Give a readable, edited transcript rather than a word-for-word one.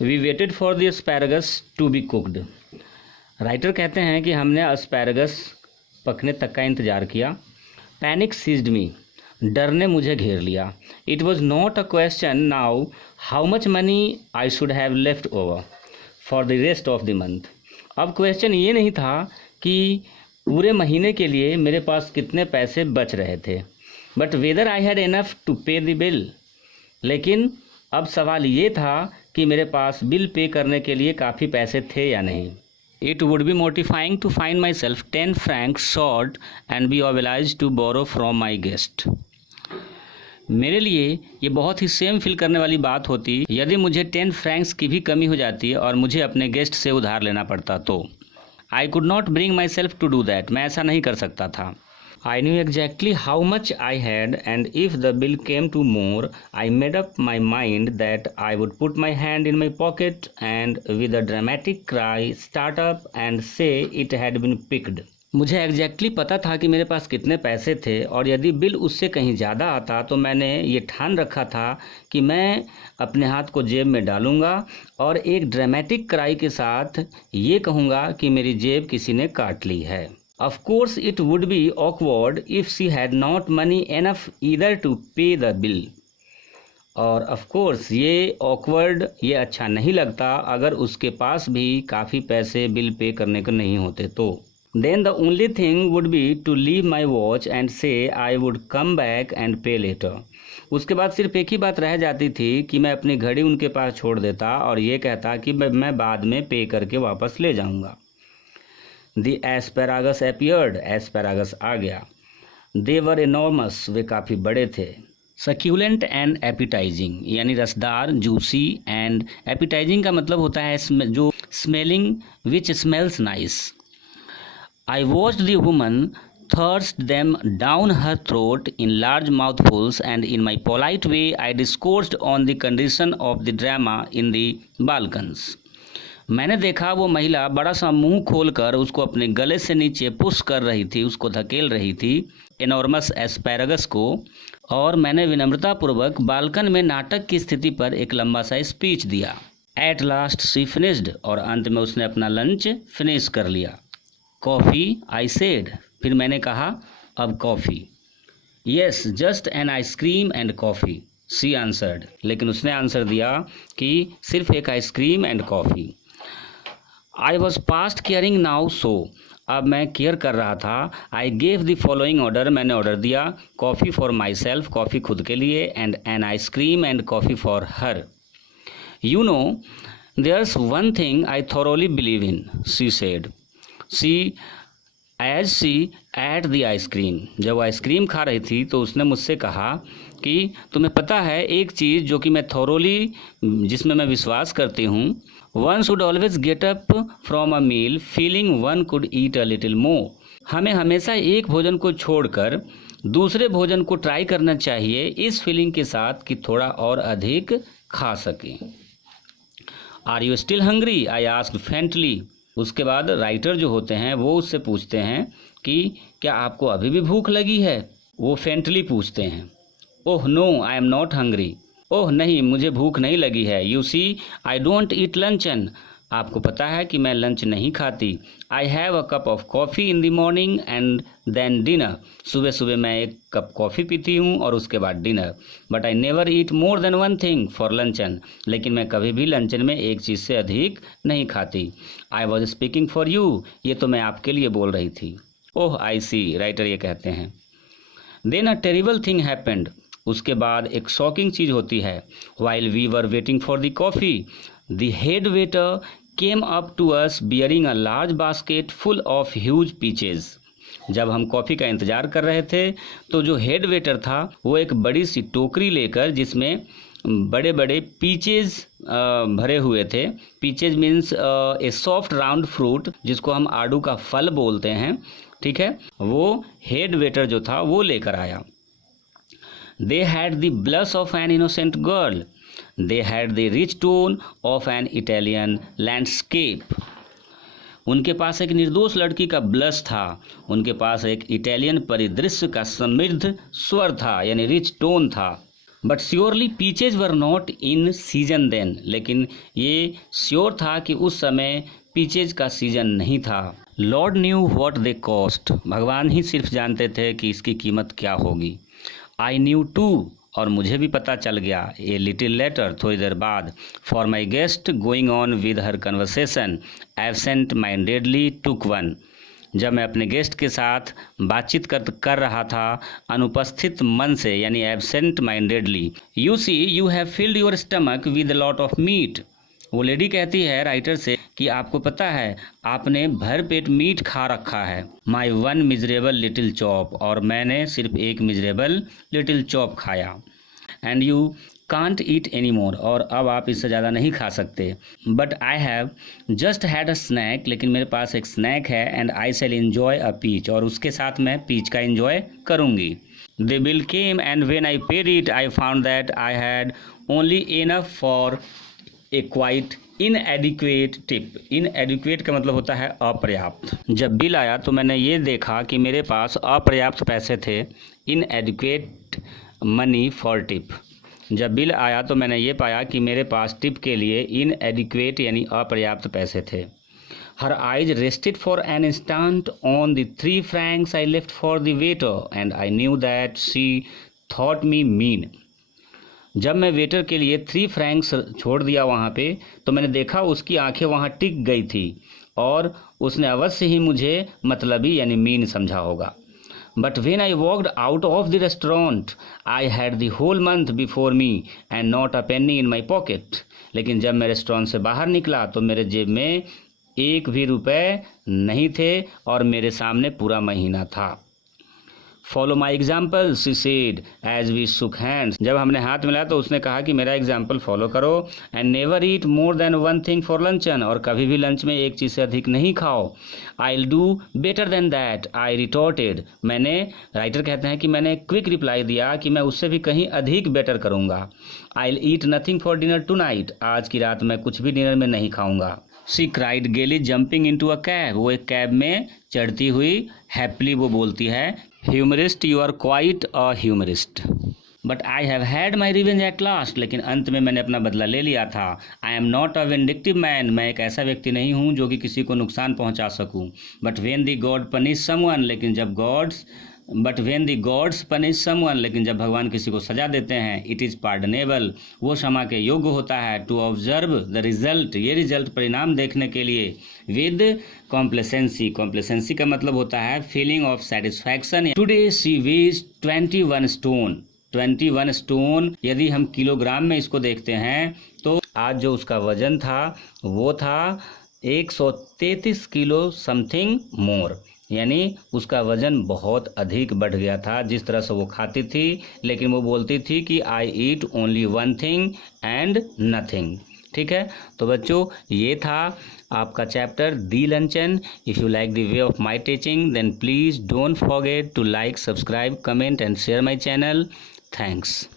We waited for the asparagus to be cooked. Writer कहते हैं कि हमने एस्पैरागस पकने तक का इंतज़ार किया। पैनिक सीज्ड मी, डर ने मुझे घेर लिया। It was not a question now how much money I should have left over for the rest of the month. अब क्वेश्चन ये नहीं था कि पूरे महीने के लिए मेरे पास कितने पैसे बच रहे थे, but whether I had enough to pay the bill. लेकिन अब सवाल ये था कि मेरे पास बिल पे करने के लिए काफ़ी पैसे थे या नहीं। It would be mortifying to find myself 10 francs short and be obliged to borrow from my guest. मेरे लिए ये बहुत ही सेम फील करने वाली बात होती यदि मुझे 10 फ्रैंक्स की भी कमी हो जाती और मुझे अपने गेस्ट से उधार लेना पड़ता तो। I could not bring myself to do that. मैं ऐसा नहीं कर सकता था। I knew exactly how much I had, and if the bill came to more, I made up my mind that I would put my hand in my pocket and with a dramatic cry start up and say it had been picked. मुझे exactly पता था कि मेरे पास कितने पैसे थे और यदि बिल उससे कहीं ज़्यादा आता तो मैंने ये ठान रखा था कि मैं अपने हाथ को जेब में डालूंगा और एक ड्रामेटिक क्राई के साथ ये कहूँगा कि मेरी जेब किसी ने काट ली है। Of course it would be awkward if she had not money enough either to pay the bill. और of course ये awkward, ये अच्छा नहीं लगता अगर उसके पास भी काफ़ी पैसे बिल पे करने को नहीं होते तो। Then the only thing would be to leave my watch and say I would come back and pay later. उसके बाद सिर्फ एक ही बात रह जाती थी कि मैं अपनी घड़ी उनके पास छोड़ देता और ये कहता कि मैं बाद में पे करके वापस ले जाऊंगा। The asparagus appeared. एस्पैरागस आ गया। They were enormous. वे काफ़ी बड़े थे। Succulent and appetizing, यानी रसदार, जूसी, and appetizing का मतलब होता है जो smelling, which smells nice. I watched the woman thrust them down her throat in large mouthfuls, and in my polite way I discoursed on the condition of the drama in the Balkans. मैंने देखा वो महिला बड़ा सा मुंह खोलकर उसको अपने गले से नीचे पुश कर रही थी, उसको धकेल रही थी एनॉर्मस एस्पैरागस को, और मैंने विनम्रतापूर्वक बाल्कन में नाटक की स्थिति पर एक लंबा सा स्पीच दिया। एट लास्ट शी फिनिश्ड, और अंत में उसने अपना लंच फिनिश कर लिया। कॉफ़ी आई सेड, फिर मैंने कहा अब coffee. Yes just an ice cream and coffee, she answered, लेकिन उसने आंसर दिया कि सिर्फ एक ice cream and coffee. I was past caring now so, अब मैं केयर कर रहा था। I gave the following order, मैंने ऑर्डर दिया coffee for myself, coffee खुद के लिए, and an ice cream and coffee for her. You know there's one thing I thoroughly believe in, she said, she as she ate the ice cream. जब ice cream खा रही थी तो उसने मुझसे कहा कि तुम्हें पता है एक चीज़ जो कि मैं थॉरोली, जिसमें मैं विश्वास करती हूँ, one should always get up from a meal feeling one could eat a little more. हमें हमेशा एक भोजन को छोड़कर दूसरे भोजन को ट्राई करना चाहिए इस फीलिंग के साथ कि थोड़ा और अधिक खा सकें। Are you still hungry, I asked faintly. उसके बाद राइटर जो होते हैं वो उससे पूछते हैं कि क्या आपको अभी भी भूख लगी है। वो फेंटली पूछते हैं, oh no I am not hungry, oh नहीं मुझे भूख नहीं लगी है। You see I don't eat luncheon, आपको पता है कि मैं लंच नहीं खाती। I have a cup of coffee in the morning and then dinner, सुबह सुबह मैं एक कप कॉफ़ी पीती हूँ और उसके बाद dinner. But I never eat more then one thing for luncheon, लेकिन मैं कभी भी लंचन में एक चीज़ से अधिक नहीं खाती। I was speaking for you, ये तो मैं आपके लिए बोल रही थी। ओह आई सी, राइटर ये कहते हैं। Then a terrible thing happened, उसके बाद एक शॉकिंग चीज़ होती है। While we were waiting for the coffee, the head waiter came up to us bearing a large basket full of huge peaches. जब हम कॉफ़ी का इंतज़ार कर रहे थे तो जो हेड वेटर था वो एक बड़ी सी टोकरी लेकर जिसमें बड़े बड़े पीचेज भरे हुए थे। पीचेज मीन्स ए सॉफ्ट राउंड फ्रूट जिसको हम आड़ू का फल बोलते हैं, ठीक है, वो हेड वेटर जो था वो लेकर आया। They had the blush of an innocent girl. They had the rich tone of an Italian landscape. उनके पास एक निर्दोष लड़की का ब्लश था, उनके पास एक इटालियन परिदृश्य का समृद्ध स्वर था, यानी रिच टोन था। But surely peaches were not in season then, लेकिन ये श्योर था कि उस समय पीचेज का सीजन नहीं था। Lord knew what they cost, भगवान ही सिर्फ जानते थे कि इसकी कीमत क्या होगी। आई न्यू टू, और मुझे भी पता चल गया। ए लिटिल लेटर, थोड़ी देर बाद। For my guest going on with her conversation absent mindedly took one, जब मैं अपने गेस्ट के साथ बातचीत कर रहा था अनुपस्थित मन से, यानी absent mindedly. You see you have filled your stomach with lot of meat, वो लेडी कहती है राइटर से कि आपको पता है आपने भर पेट मीट खा रखा है। My one miserable little chop, और मैंने सिर्फ एक मिजरेबल लिटिल चॉप खाया। And you can't eat any more, और अब आप इससे ज़्यादा नहीं खा सकते। But I have just had a snack, लेकिन मेरे पास एक स्नैक है। And I shall enjoy a peach, और उसके साथ मैं पीच का इन्जॉय करूँगी। The bill came and when I paid it I found that I had only enough for a quite इनएडिक्वेट tip. इनएडिक्वेट का मतलब होता है अपर्याप्त। जब बिल आया तो मैंने ये देखा कि मेरे पास अपर्याप्त पैसे थे। इनएडिक्वेट मनी फॉर टिप। जब बिल आया तो मैंने ये पाया कि मेरे पास टिप के लिए इनएडिक्वेट यानी अपर्याप्त पैसे थे। Her eyes rested for an instant on the 3 francs I left for the waiter and I knew that she thought me mean. जब मैं वेटर के लिए 3 francs छोड़ दिया वहाँ पे, तो मैंने देखा उसकी आंखें वहाँ टिक गई थी और उसने अवश्य ही मुझे मतलबी यानी मीन समझा होगा। But when I walked out of the restaurant I had the whole month before me and not a penny in my pocket. लेकिन जब मैं रेस्टोरेंट से बाहर निकला तो मेरे जेब में एक भी रुपए नहीं थे और मेरे सामने पूरा महीना था। Follow my example she said as we shook hands. जब हमने हाथ मिलाया तो उसने कहा कि मेरा एग्जाम्पल फॉलो करो। And never eat more than 1 thing for luncheon, और कभी भी लंच में एक चीज़ से अधिक नहीं खाओ। I will do better than that I retorted. मैंने, राइटर कहते हैं कि मैंने क्विक रिप्लाई दिया कि मैं उससे भी कहीं अधिक बेटर करूँगा। I will eat nothing for dinner tonight, आज की रात मैं कुछ भी डिनर में नहीं खाऊंगा। शी क्राइड गेली जंपिंग इनटू अ कैब, वो एक कैब में चढ़ती हुई हैप्पीली वो बोलती है, humorist you are quite a humorist. But I have had my revenge at last, लेकिन अंत में मैंने अपना बदला ले लिया था। I am not a vindictive man, मैं एक ऐसा व्यक्ति नहीं हूँ जो कि किसी को नुकसान पहुँचा सकूँ। But when the God punish someone, लेकिन जब जब भगवान किसी को सजा देते हैं, इट इज़ पार्डनेबल, वो क्षमा के योग्य होता है। टू ऑब्जर्व द रिजल्ट, ये रिजल्ट परिणाम देखने के लिए। विद कॉम्प्लेसेंसी, कॉम्प्लेसेंसी का मतलब होता है feeling of satisfaction. Today she weighs 21 stone, 21 stone यदि हम किलोग्राम में इसको देखते हैं तो आज जो उसका वजन था वो था 133 किलो समथिंग मोर, यानी उसका वजन बहुत अधिक बढ़ गया था जिस तरह से वो खाती थी। लेकिन वो बोलती थी कि I eat only 1 thing and nothing. ठीक है, तो बच्चों ये था आपका chapter the luncheon. If you like the way of my teaching then please don't forget to like, subscribe, comment and share my channel. Thanks.